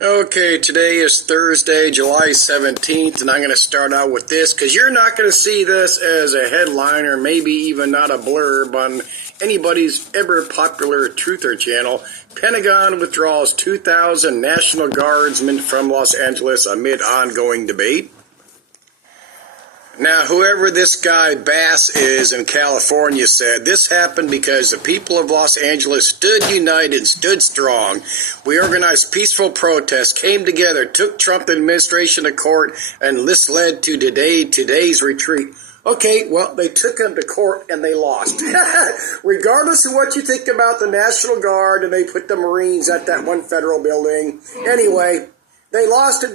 Okay, today is Thursday, July 17th, and I'm going to start out with this because you're not going to see this as a headline or maybe even not a blurb on anybody's ever popular truther channel. Pentagon withdraws 2,000 National Guardsmen from Los Angeles amid ongoing debate. Now, whoever this guy Bass is in California said, this happened because the people of Los Angeles stood united, stood strong. We organized peaceful protests, came together, took Trump administration to court, and this led to today's retreat. Okay, well, they took him to court and they lost. Regardless of what you think about the National Guard, and they put the Marines at that one federal building. Anyway, they lost it.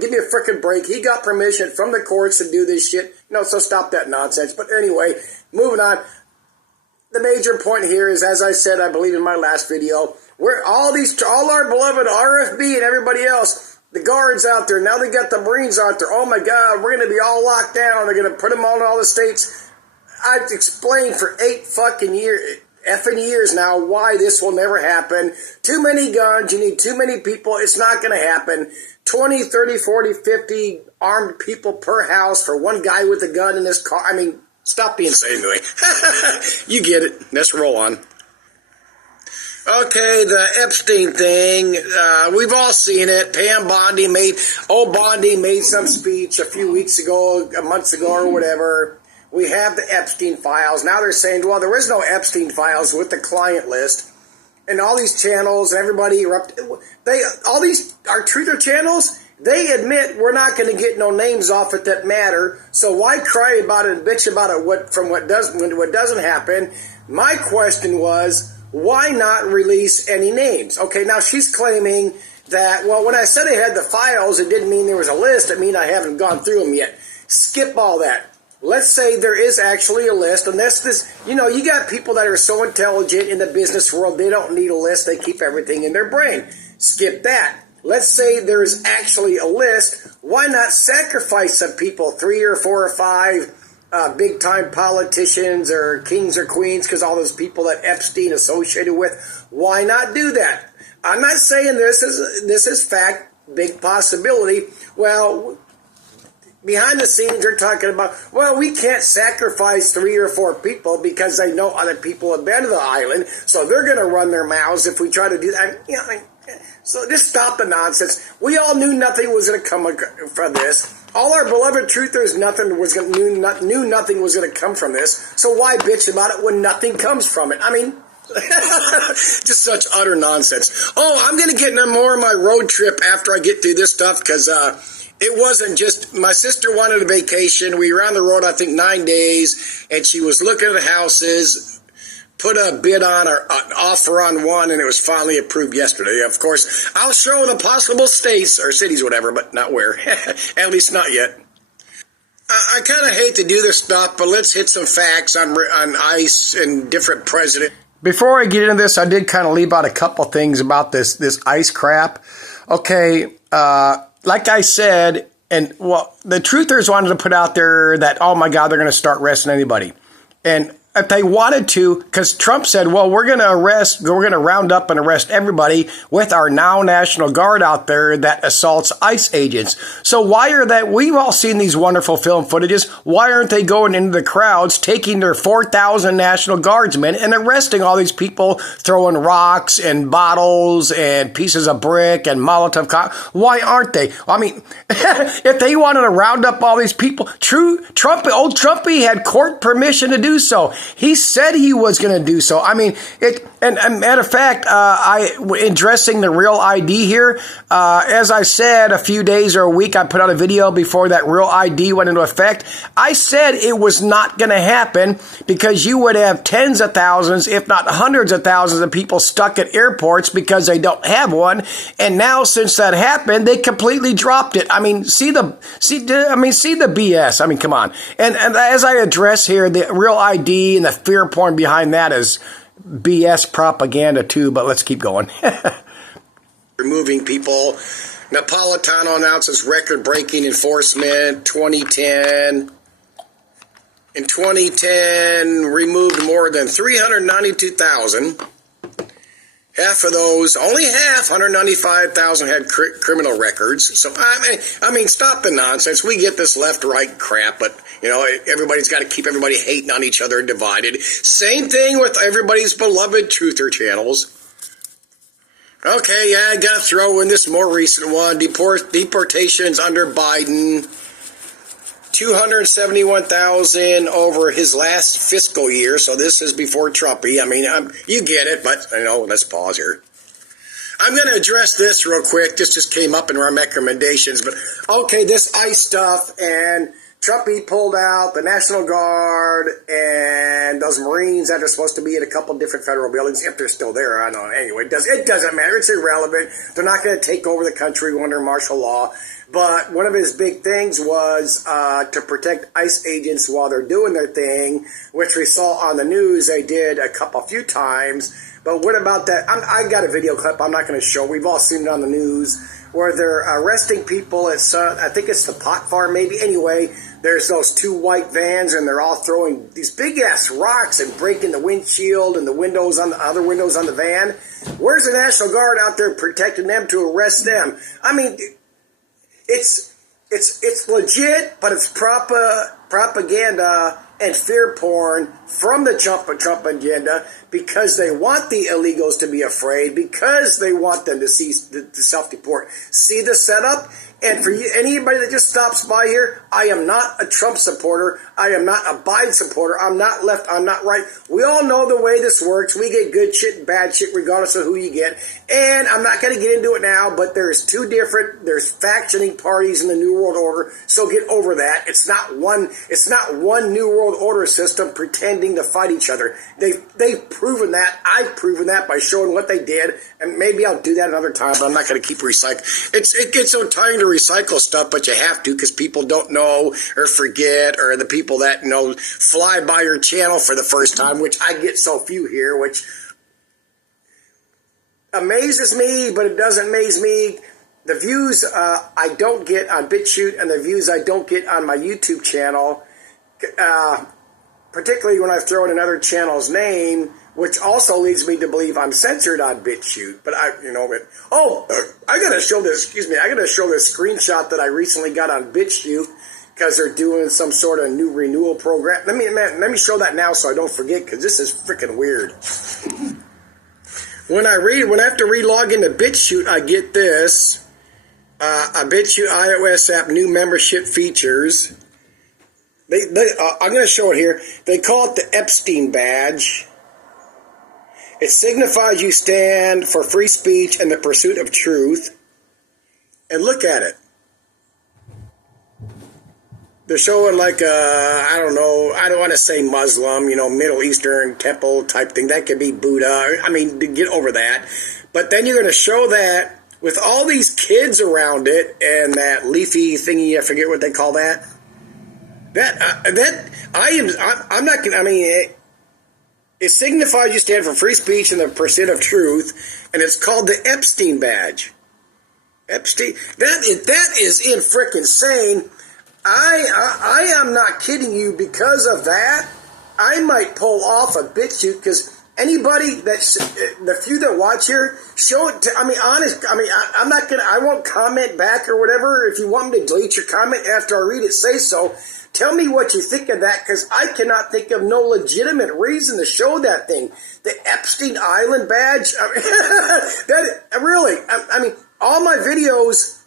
Give me a frickin' break. He got permission from the courts to do this shit. So stop that nonsense. But anyway, moving on. The major point here is, as I said, I believe in my last video, where all our beloved RFB and everybody else, the guards out there, now they got the Marines out there. Oh my God, we're going to be all locked down. They're going to put them all in all the states. I've explained for 8 fucking years now why this will never happen. Too many guns, you need too many people, it's not going to happen. 20, 30, 40, 50 armed people per house for one guy with a gun in his car. Stop being silly anyway. You get it. Let's roll on. Okay, the Epstein thing, we've all seen it. Bondi made some speech a few weeks ago, months ago or whatever. We have the Epstein files. Now they're saying, well, there is no Epstein files with the client list. And all these channels, everybody erupted. Our truther channels, they admit we're not going to get no names off it that matter. So why cry about it and bitch about it what doesn't happen? My question was, why not release any names? Okay, now she's claiming that, well, when I said I had the files, it didn't mean there was a list. It mean I haven't gone through them yet. Skip all that. Let's say there is actually a list, and you got people that are so intelligent in the business world, they don't need a list, they keep everything in their brain. Skip that. Let's say there is actually a list. Why not sacrifice some people, 3 or 4 or 5 big-time politicians or kings or queens, because all those people that Epstein associated with, why not do that? I'm not saying this is fact, big possibility. Well, behind the scenes, they're talking about, well, we can't sacrifice 3 or 4 people because they know other people have been to the island, so they're going to run their mouths if we try to do that. So just stop the nonsense. We all knew nothing was going to come from this. All our beloved truthers knew nothing was going to come from this. So why bitch about it when nothing comes from it? Just such utter nonsense. Oh, I'm going to get into more of my road trip after I get through this stuff because it wasn't just, my sister wanted a vacation. We were on the road, I think, 9 days, and she was looking at the houses, put a bid on or an offer on one, and it was finally approved yesterday. Of course, I'll show the possible states or cities, whatever, but not where. At least not yet. I kind of hate to do this stuff, but let's hit some facts on ICE and different presidents. Before I get into this, I did kind of leave out a couple things about this ICE crap. Okay, like I said, and well, the truthers wanted to put out there that, oh my God, they're going to start arresting anybody. And if they wanted to, because Trump said, well, we're going to round up and arrest everybody with our now National Guard out there that assaults ICE agents. So we've all seen these wonderful film footages. Why aren't they going into the crowds, taking their 4,000 National Guardsmen and arresting all these people, throwing rocks and bottles and pieces of brick and Molotov cocktails? Why aren't they? If they wanted to round up all these people, old Trumpy had court permission to do so. He said he was going to do so. And matter of fact, addressing the real ID here, as I said, a few days or a week, I put out a video before that real ID went into effect. I said it was not going to happen because you would have tens of thousands, if not hundreds of thousands of people stuck at airports because they don't have one. And now since that happened, they completely dropped it. See the BS. Come on. And as I address here, the real ID and the fear porn behind that is BS propaganda too, but let's keep going. Removing people. Napolitano announces record-breaking enforcement. 2010. In 2010, removed more than 392,000. Half of those, only half, 195,000 had criminal records. So, I mean, stop the nonsense. We get this left-right crap, but, everybody's got to keep everybody hating on each other and divided. Same thing with everybody's beloved truther channels. Okay, yeah, I got to throw in this more recent one. Deportations under Biden. 271,000 over his last fiscal year, so this is before Trumpy. I mean, you get it, but let's pause here. I'm going to address this real quick. This just came up in our recommendations, but okay, this ICE stuff, and Trumpy pulled out the National Guard and those Marines that are supposed to be at a couple different federal buildings, if they're still there. I don't know. Anyway, it doesn't matter. It's irrelevant. They're not going to take over the country under martial law. But one of his big things was to protect ICE agents while they're doing their thing, which we saw on the news they did a few times. But what about that? I got a video clip I'm not going to show. We've all seen it on the news where they're arresting people at I think it's the pot farm maybe. Anyway, there's those two white vans and they're all throwing these big-ass rocks and breaking the windshield and the windows on the other windows on the van. Where's the National Guard out there protecting them to arrest them? I mean, It's legit, but it's propaganda and fear porn from the Trump agenda because they want the illegals to be afraid, because they want them to self-deport. See the setup? And for anybody that just stops by here, I am not a Trump supporter. I am not a Biden supporter. I'm not left. I'm not right. We all know the way this works. We get good shit and bad shit regardless of who you get. And I'm not going to get into it now, but there's there's factioning parties in the New World Order. So get over that. It's not one New World Order system pretending to fight each other. They've proven that. I've proven that by showing what they did. And maybe I'll do that another time, but I'm not going to keep recycling. It gets so tiring to recycle stuff, but you have to because people don't know or forget, or the people that fly by your channel for the first time, which I get so few here, which amazes me, but it doesn't amaze me. The views I don't get on Bitchute and the views I don't get on my YouTube channel, particularly when I throw in another channel's name, which also leads me to believe I'm censored on Bitchute. But I gotta show this. I gotta show this screenshot that I recently got on Bitchute because they're doing some sort of new renewal program. Let me show that now so I don't forget, because this is freaking weird. When I have to relog into Bitchute, I get this: a Bitchute iOS app new membership features. I'm going to show it here. They call it the Epstein badge. It signifies you stand for free speech and the pursuit of truth. And look at it. They're showing like I don't want to say Muslim, Middle Eastern temple type thing. That could be Buddha. I mean, get over that. But then you're going to show that with all these kids around it and that leafy thingy, I forget what they call that. It signifies you stand for free speech and the pursuit of truth, and it's called the Epstein badge. Epstein, that is in frickin' insane. I am not kidding you. Because of that, I might pull off a Bitchute, because anybody the few that watch here, show it to, I won't comment back or whatever. If you want me to delete your comment after I read it, say so. Tell me what you think of that, because I cannot think of no legitimate reason to show that thing. The Epstein Island badge? All my videos,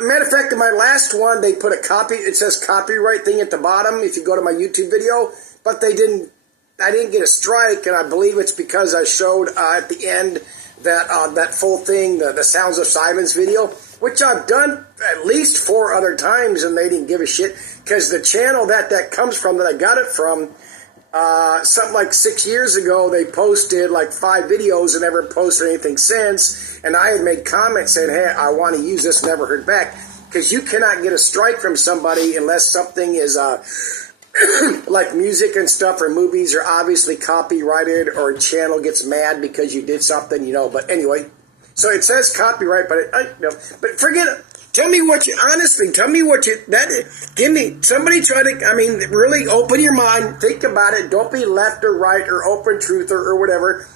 matter of fact, in my last one, they put it says copyright thing at the bottom if you go to my YouTube video, but I didn't get a strike, and I believe it's because I showed at the end that full thing, the Sounds of Silence video, which I've done at least 4 other times, and they didn't give a shit, because the channel that comes from, that I got it from, something like 6 years ago, they posted like 5 videos and never posted anything since, and I had made comments saying, hey, I want to use this, never heard back, because you cannot get a strike from somebody unless something is like music and stuff or movies are obviously copyrighted, or a channel gets mad because you did something, but anyway. So it says copyright, but but forget it. Tell me what somebody try to, really open your mind, think about it. Don't be left or right or open truth or whatever.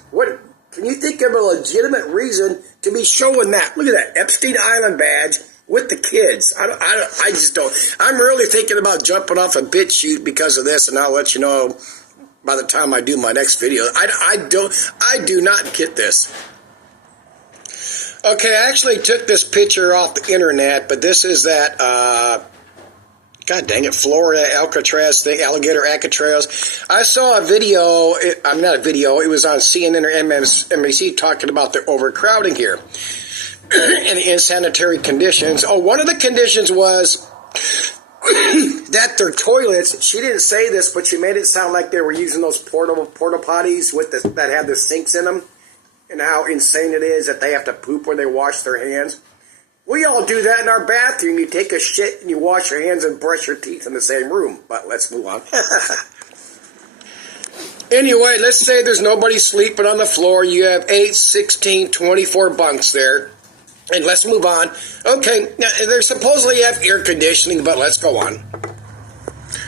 Can you think of a legitimate reason to be showing that? Look at that Epstein Island badge with the kids. I just don't. I'm really thinking about jumping off a Bitchute because of this, and I'll let you know by the time I do my next video. I do not get this. Okay, I actually took this picture off the internet, but this is that, God dang it, Florida Alcatraz thing, alligator Alcatraz. I saw a video, not a video, it was on CNN or MSNBC talking about the overcrowding here and the insanitary conditions. Oh, one of the conditions was that their toilets, she didn't say this, but she made it sound like they were using those porta potties with that have the sinks in them, and how insane it is that they have to poop when they wash their hands. We all do that in our bathroom. You take a shit and you wash your hands and brush your teeth in the same room. But let's move on. Anyway, let's say there's nobody sleeping on the floor. You have 8, 16, 24 bunks there. And let's move on. Okay, now they supposedly have air conditioning, but let's go on.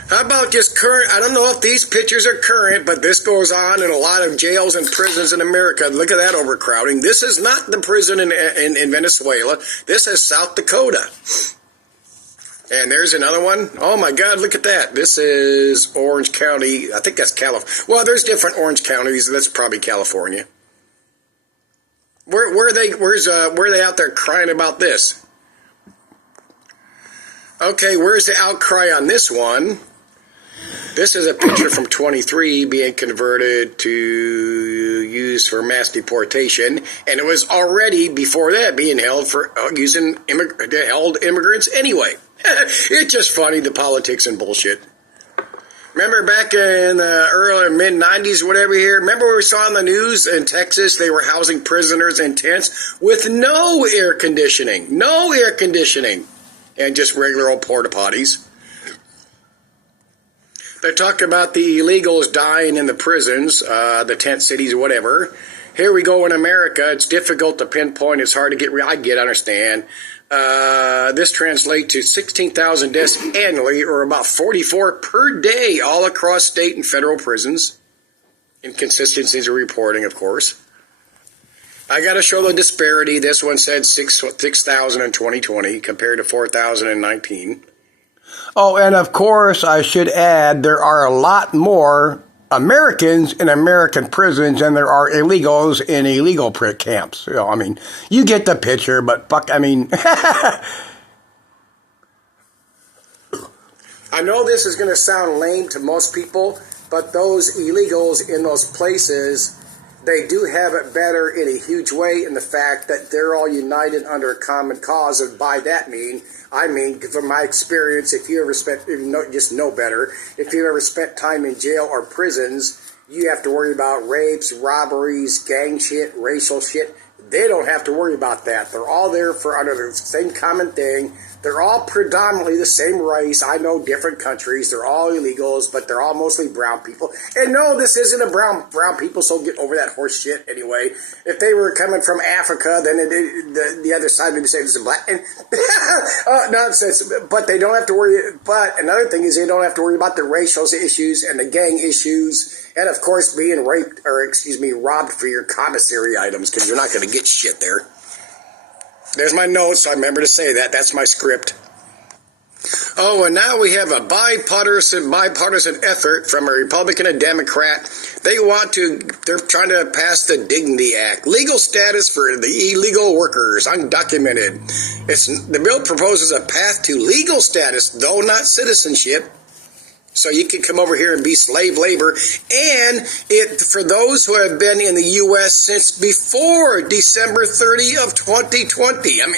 How about just current? I don't know if these pictures are current, but this goes on in a lot of jails and prisons in America. Look at that overcrowding. This is not the prison in Venezuela. This is South Dakota. And there's another one. Oh my God, look at that. This is Orange County. I think that's California. Well, there's different Orange counties. That's probably California. Where are they out there crying about this? Okay, where's the outcry on this one? This is a picture from 23 being converted to use for mass deportation, and it was already before that being held for held immigrants anyway. It's just funny, the politics and bullshit. Remember back in the early mid-90s, whatever here, remember we saw on the news in Texas, they were housing prisoners in tents with no air conditioning, and just regular old porta potties. They're talking about the illegals dying in the prisons, the tent cities, whatever. Here we go in America. It's difficult to pinpoint. It's hard to get. I understand. This translates to 16,000 deaths annually, or about 44 per day, all across state and federal prisons. Inconsistencies of reporting, of course. I got to show the disparity. This one said 6,000 in 2020 compared to 4,000 in 19. Oh, and of course, I should add, there are a lot more Americans in American prisons than there are illegals in illegal camps. You know, I mean, you get the picture, but fuck, I mean... I know this is going to sound lame to most people, but those illegals in those places, they do have it better in a huge way in the fact that they're all united under a common cause, and by that I mean, from my experience, if you ever just know better, if you ever spent time in jail or prisons, you have to worry about rapes, robberies, gang shit, racial shit. They don't have to worry about that. They're all there for under the same common thing. They're all predominantly the same race. I know different countries. They're all illegals, but they're all mostly brown people. And no, this isn't a brown people, so get over that horse shit anyway. If they were coming from Africa, then the other side would say it's a black. And nonsense. But they don't have to worry. But another thing is they don't have to worry about the racial issues and the gang issues. And, of course, being robbed for your commissary items, because you're not going to get shit there. There's my notes, so I remember to say that. That's my script. Oh, and now we have a bipartisan effort from a Republican and Democrat. They're trying to pass the Dignity Act. Legal status for the illegal workers, undocumented. The bill proposes a path to legal status, though not citizenship. So you can come over here and be slave labor. And for those who have been in the U.S. since before December 30 of 2020. I mean,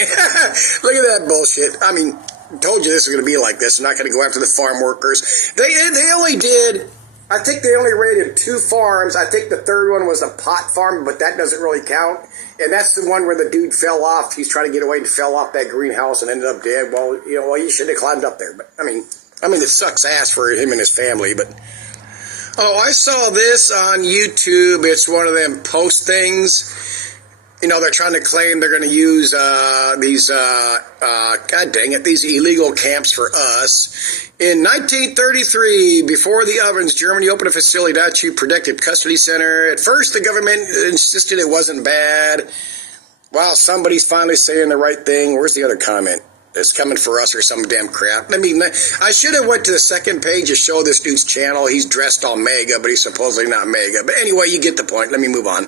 look at that bullshit. I mean, I told you this is going to be like this. I'm not going to go after the farm workers. They only did, I think they only raided 2 farms. I think the third one was a pot farm, but that doesn't really count. And that's the one where the dude fell off. He's trying to get away and fell off that greenhouse and ended up dead. Well, you should have climbed up there. But, I mean, it sucks ass for him and his family, but... Oh, I saw this on YouTube. It's one of them post things. They're trying to claim they're going to use these, God dang it, these illegal camps for us. In 1933, before the ovens, Germany opened a facility at Bitchute Protective Custody Center. At first, the government insisted it wasn't bad. Wow, somebody's finally saying the right thing. Where's the other comment? It's coming for us or some damn crap. I should have went to the second page to show this dude's channel. He's dressed all mega, but he's supposedly not mega. But anyway, you get the point. Let me move on.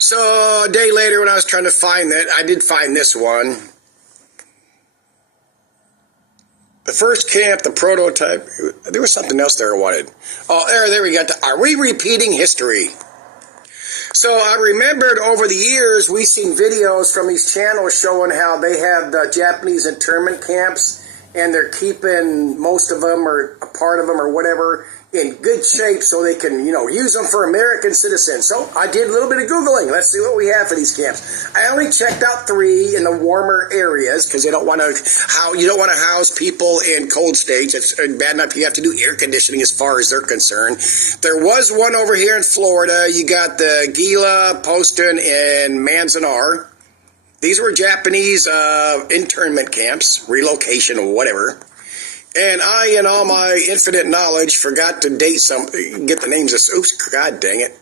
So a day later when I was trying to find that, I did find this one. The first camp, the prototype. There was something else there I wanted. Oh, there we got. Are we repeating history? So I remembered over the years, we've seen videos from these channels showing how they have the Japanese internment camps, and they're keeping most of them or a part of them or whatever in good shape so they can, use them for American citizens. So I did a little bit of Googling. Let's see what we have for these camps. I only checked out 3 in the warmer areas because you don't want to house people in cold states. It's bad enough you have to do air conditioning as far as they're concerned. There was one over here in Florida. You got the Gila, Poston, and Manzanar. These were Japanese internment camps, relocation, whatever. And I, in all my infinite knowledge, forgot to get the names of, oops, God dang it.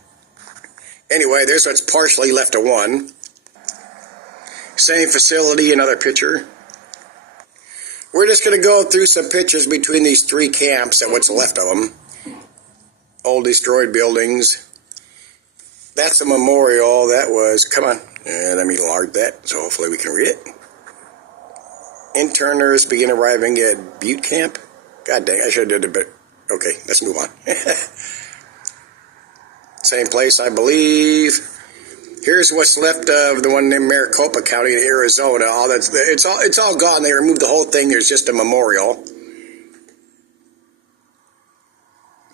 Anyway, there's what's partially left of one. Same facility, another picture. We're just going to go through some pictures between these 3 camps and what's left of them. Old destroyed buildings. That's a memorial. That was, come on, let me enlarge that so hopefully we can read it. Interners begin arriving at Butte Camp. God dang, I should have done it, but okay, let's move on. Same place, I believe. Here's what's left of the one in Maricopa County in Arizona. It's all gone. They removed the whole thing. There's just a memorial.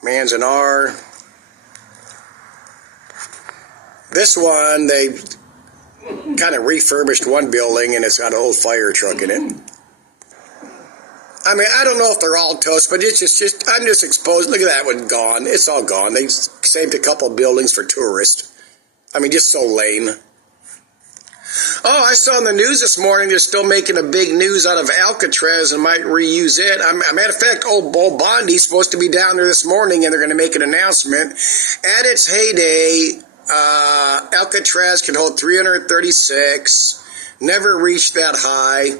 Manzanar. This one, they kind of refurbished one building, and it's got an old fire truck in it. I don't know if they're all toast, but it's just I'm just exposed. Look at that one gone. It's all gone. They saved a couple of buildings for tourists. Just so lame. Oh, I saw in the news this morning they're still making a big news out of Alcatraz and might reuse it. Matter of fact, old Bondi's supposed to be down there this morning, and they're going to make an announcement. At its heyday, Alcatraz can hold 336. Never reached that high.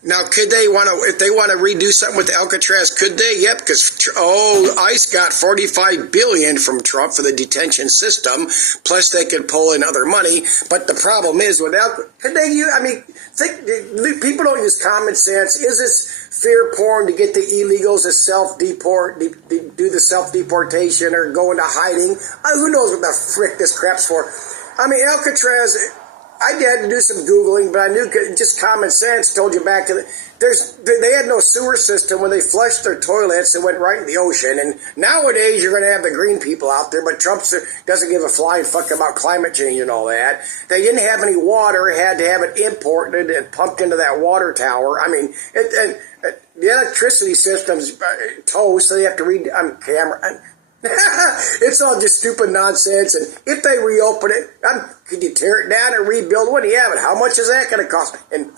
Now, could they if they want to redo something with Alcatraz, could they? Yep, because, ICE got $45 billion from Trump for the detention system, plus they could pull in other money. But the problem is, could they use, people don't use common sense. Is this fear porn to get the illegals to do the self-deportation or go into hiding? Who knows what the frick this crap's for? Alcatraz, I had to do some Googling, but I knew just common sense told you back to they had no sewer system. When they flushed their toilets, it went right in the ocean. And nowadays, you're going to have the green people out there, but Trump doesn't give a flying fuck about climate change and all that. They didn't have any water, had to have it imported and pumped into that water tower. The electricity system's toast, so they have to read camera. It's all just stupid nonsense. And if they reopen it, could you tear it down and rebuild one? Yeah, but how much is that going to cost? And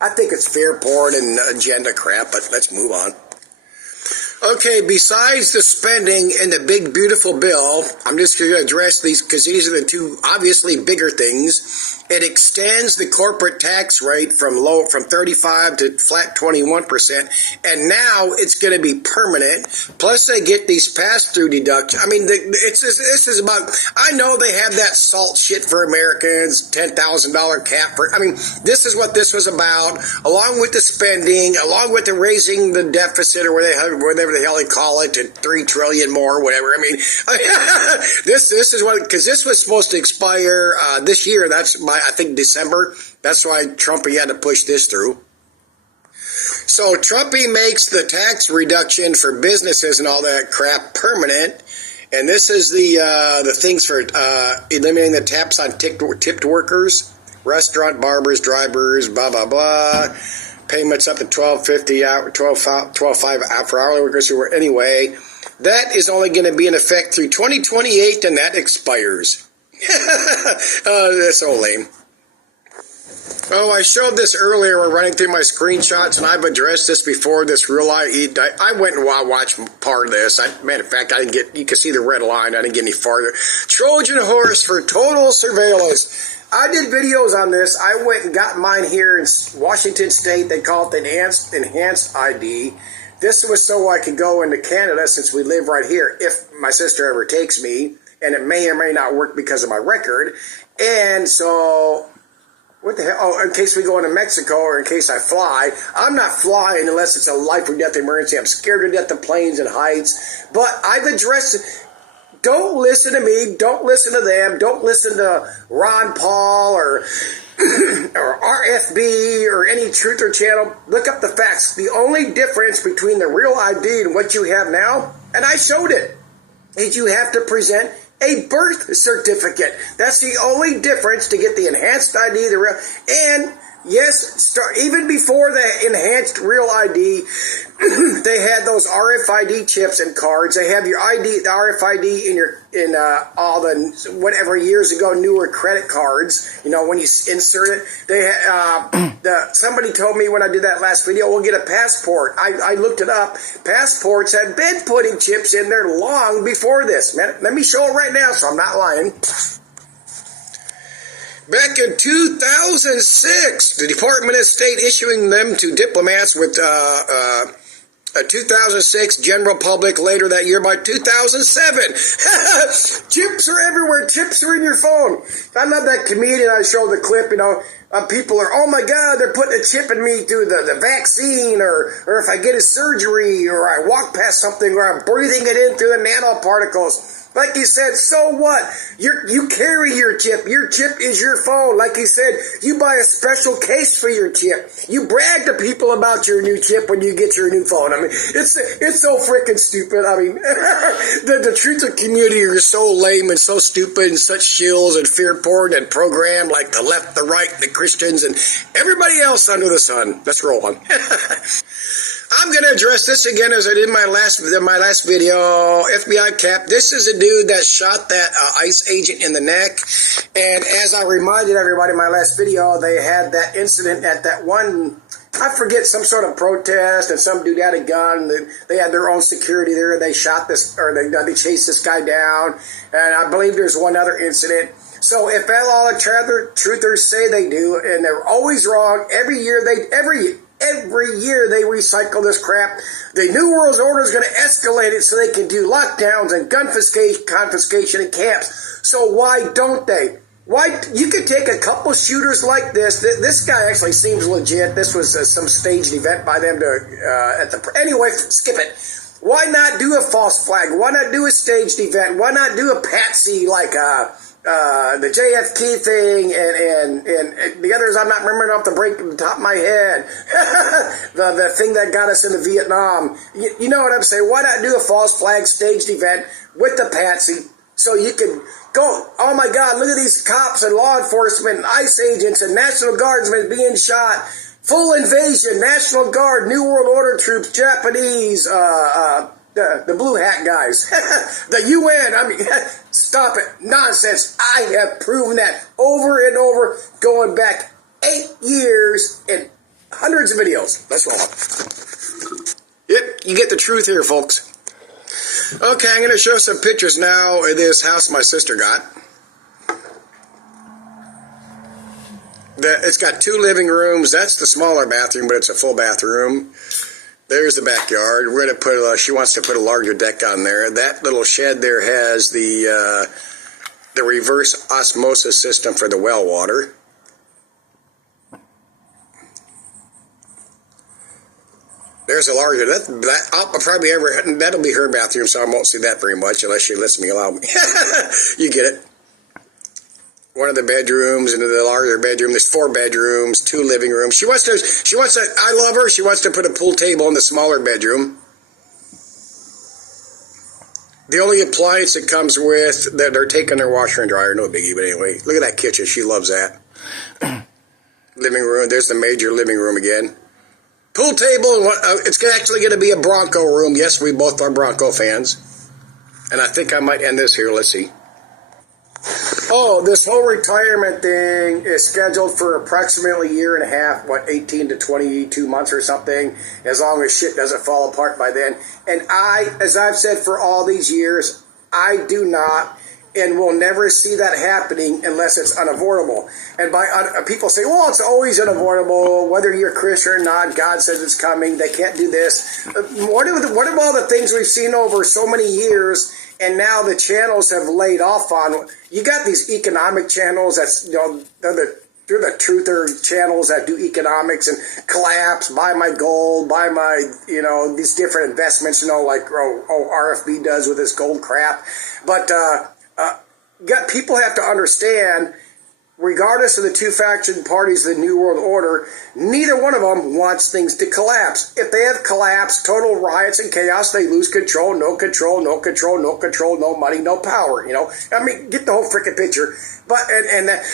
I think it's fair porn and agenda crap, but let's move on. Okay, besides the spending and the big beautiful bill, I'm just going to address these because these are the 2 obviously bigger things. It extends the corporate tax rate from 35 to flat 21%, and now it's going to be permanent. Plus, they get these pass-through deductions. This is about. I know they have that SALT shit for Americans, $10,000 cap for. This is what this was about, along with the spending, along with the raising the deficit or whatever the hell they call it to $3 trillion more, whatever. This is what because this was supposed to expire this year. That's I think December. That's why Trumpy had to push this through. So Trumpy makes the tax reduction for businesses and all that crap permanent. And this is the things for eliminating the tax on tipped workers, restaurant, barbers, drivers, blah, blah, blah. Payments up to $12.5 for hourly workers who were anyway. That is only going to be in effect through 2028, and that expires. That's so lame. Oh, I showed this earlier. We're running through my screenshots, and I've addressed this before. This real ID. I went and watched part of this. Matter of fact, I didn't get. You can see the red line. I didn't get any farther. Trojan horse for total surveillance. I did videos on this. I went and got mine here in Washington State. They call it the enhanced ID. This was so I could go into Canada since we live right here. If my sister ever takes me, and it may or may not work because of my record, and so. What the hell? Oh, in case we go into Mexico or in case I fly. I'm not flying unless it's a life or death emergency. I'm scared to death of planes and heights. But I've addressed it. Don't listen to me. Don't listen to them. Don't listen to Ron Paul or RFB or any truther channel. Look up the facts. The only difference between the real ID and what you have now, and I showed it, is you have to present a birth certificate. That's the only difference to get the enhanced ID, the real, and yes, even before the enhanced real ID, they had those RFID chips and cards. They have your ID, the RFID in all the whatever years ago newer credit cards. You know when you insert it, they somebody told me when I did that last video, we'll get a passport. I looked it up. Passports had been putting chips in there long before this. Man, let me show it right now, so I'm not lying. Back in 2006, the Department of State issuing them to diplomats with a 2006 general public later that year by 2007. Chips are everywhere. Chips are in your phone. I love that comedian. I showed the clip, you know. People are, oh my God, they're putting a chip in me through the vaccine, or if I get a surgery, or I walk past something, or I'm breathing it in through the nanoparticles. Like he said, so what? You carry your chip. Your chip is your phone. Like he said, you buy a special case for your chip. You brag to people about your new chip when you get your new phone. I mean, it's so freaking stupid. I mean, the truther community are so lame and so stupid and such shills and fear porn and programmed like the left, the right, the Christians, and everybody else under the sun. Let's roll on. I'm going to address this again as I did in my last video. FBI cap. This is a dude that shot that ICE agent in the neck. And as I reminded everybody in my last video, they had that incident at that one, I forget, some sort of protest, and some dude had a gun. They had their own security there. They shot this, or they chased this guy down. And I believe there's one other incident. So if all the truthers say they do, and they're always wrong, every year they recycle this crap. The New World Order is going to escalate it so they can do lockdowns and gun confiscation in camps. So why don't they? Why you could take a couple shooters like this. This guy actually seems legit. This was some staged event by them anyway. Skip it. Why not do a false flag? Why not do a staged event? Why not do a patsy like the JFK thing and the others I'm not remembering off the top of my head. the thing that got us into Vietnam. You know what I'm saying? Why not do a false flag staged event with the patsy so you can go, oh my God, look at these cops and law enforcement and ICE agents and National Guardsmen being shot. Full invasion, National Guard, New World Order troops, Japanese, the blue hat guys, the UN. I mean, stop it. Nonsense. I have proven that over and over, going back 8 years and hundreds of videos. Let's roll. Yep, you get the truth here, folks. Okay, I'm going to show some pictures now of this house my sister got. It's got 2 living rooms. That's the smaller bathroom, but it's a full bathroom. There's the backyard. We're going to put she wants to put a larger deck on there. That little shed there has the reverse osmosis system for the well water. There's a larger, that'll be her bathroom, so I won't see that very much unless she lets me allow me. You get it. One of the bedrooms into the larger bedroom. There's 4 bedrooms, 2 living rooms. She wants to, I love her. She wants to put a pool table in the smaller bedroom. The only appliance it comes with, that they're taking their washer and dryer, no biggie, but anyway. Look at that kitchen. She loves that. Living room. There's the major living room again. Pool table. It's actually going to be a Bronco room. Yes, we both are Bronco fans. And I think I might end this here. Let's see. Oh, this whole retirement thing is scheduled for approximately a year and a half, 18 to 22 months or something, as long as shit doesn't fall apart by then. And as I've said for all these years, I do not and will never see that happening unless it's unavoidable. And people say, well, it's always unavoidable, whether you're Christian or not, God says it's coming, they can't do this. What of all the things we've seen over so many years, and now the channels have laid off on? You got these economic channels that's, they're the truther channels that do economics and collapse, buy my gold, buy my, these different investments, like RFB does with this gold crap. But people have to understand, regardless of the two faction parties of the New World Order, neither one of them wants things to collapse. If they have collapsed, total riots and chaos, they lose control, no control, no control, no control, no money, no power, I mean, get the whole freaking picture. But, and that,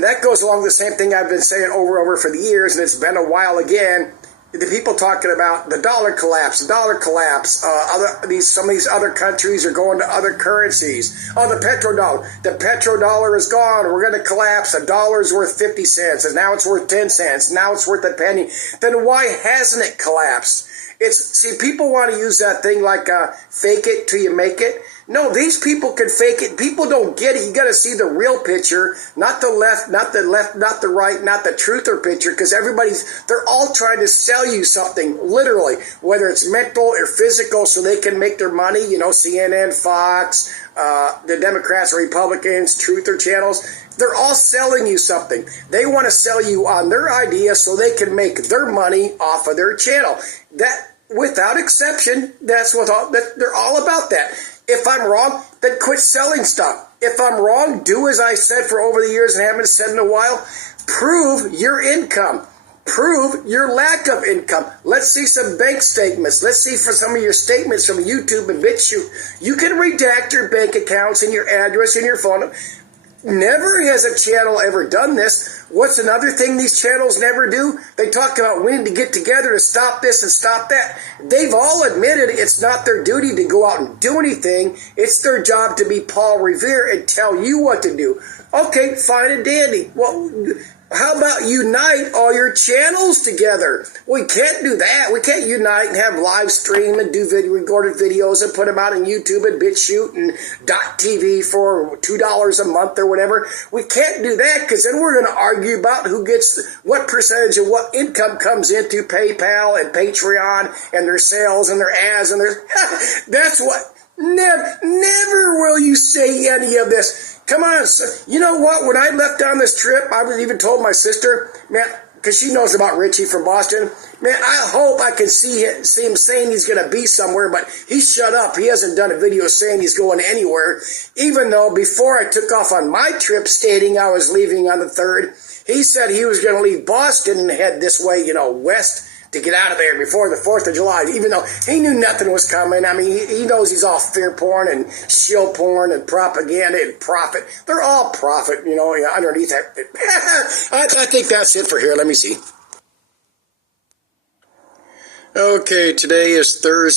that goes along the same thing I've been saying over and over for the years, and it's been a while again. The people talking about the dollar collapse, some of these other countries are going to other currencies. Oh, the petrodollar. The petrodollar is gone. We're going to collapse. The dollar's worth 50 cents, and now it's worth 10 cents. Now it's worth a penny. Then why hasn't it collapsed? People want to use that thing like fake it till you make it. No, these people can fake it. People don't get it. You got to see the real picture, not the left, not the right, not the truther picture, because they're all trying to sell you something, literally, whether it's mental or physical, so they can make their money, CNN, Fox, the Democrats, Republicans, truther channels. They're all selling you something. They want to sell you on their idea so they can make their money off of their channel. That, without exception, they're all about that. If I'm wrong, then quit selling stuff. If I'm wrong, do as I said for over the years and haven't said in a while. Prove your income. Prove your lack of income. Let's see some bank statements. Let's see for some of your statements from YouTube and Bitchute. You can redact your bank accounts and your address and your phone. Never has a channel ever done this. What's another thing these channels never do? They talk about we need to get together to stop this and stop that. They've all admitted it's not their duty to go out and do anything. It's their job to be Paul Revere and tell you what to do. Okay, fine and dandy. Well, how about unite all your channels together? We can't do that. We can't unite and have live stream and do recorded videos and put them out on YouTube and Bitchute and .tv for $2 a month or whatever. We can't do that, because then we're going to argue about who gets what percentage of what income comes into PayPal and Patreon and their sales and their ads and their... That's what... Never will you say any of this. Come on, you know what? When I left on this trip, I was even told my sister, man, because she knows about Richie from Boston, man, I hope I can see him saying he's going to be somewhere, but he shut up. He hasn't done a video saying he's going anywhere, even though before I took off on my trip stating I was leaving on the 3rd, he said he was going to leave Boston and head this way, west, to get out of there before the 4th of July, even though he knew nothing was coming. I mean, he knows he's all fear porn and shill porn and propaganda and profit. They're all profit, underneath that. I think that's it for here. Let me see. Okay, today is Thursday.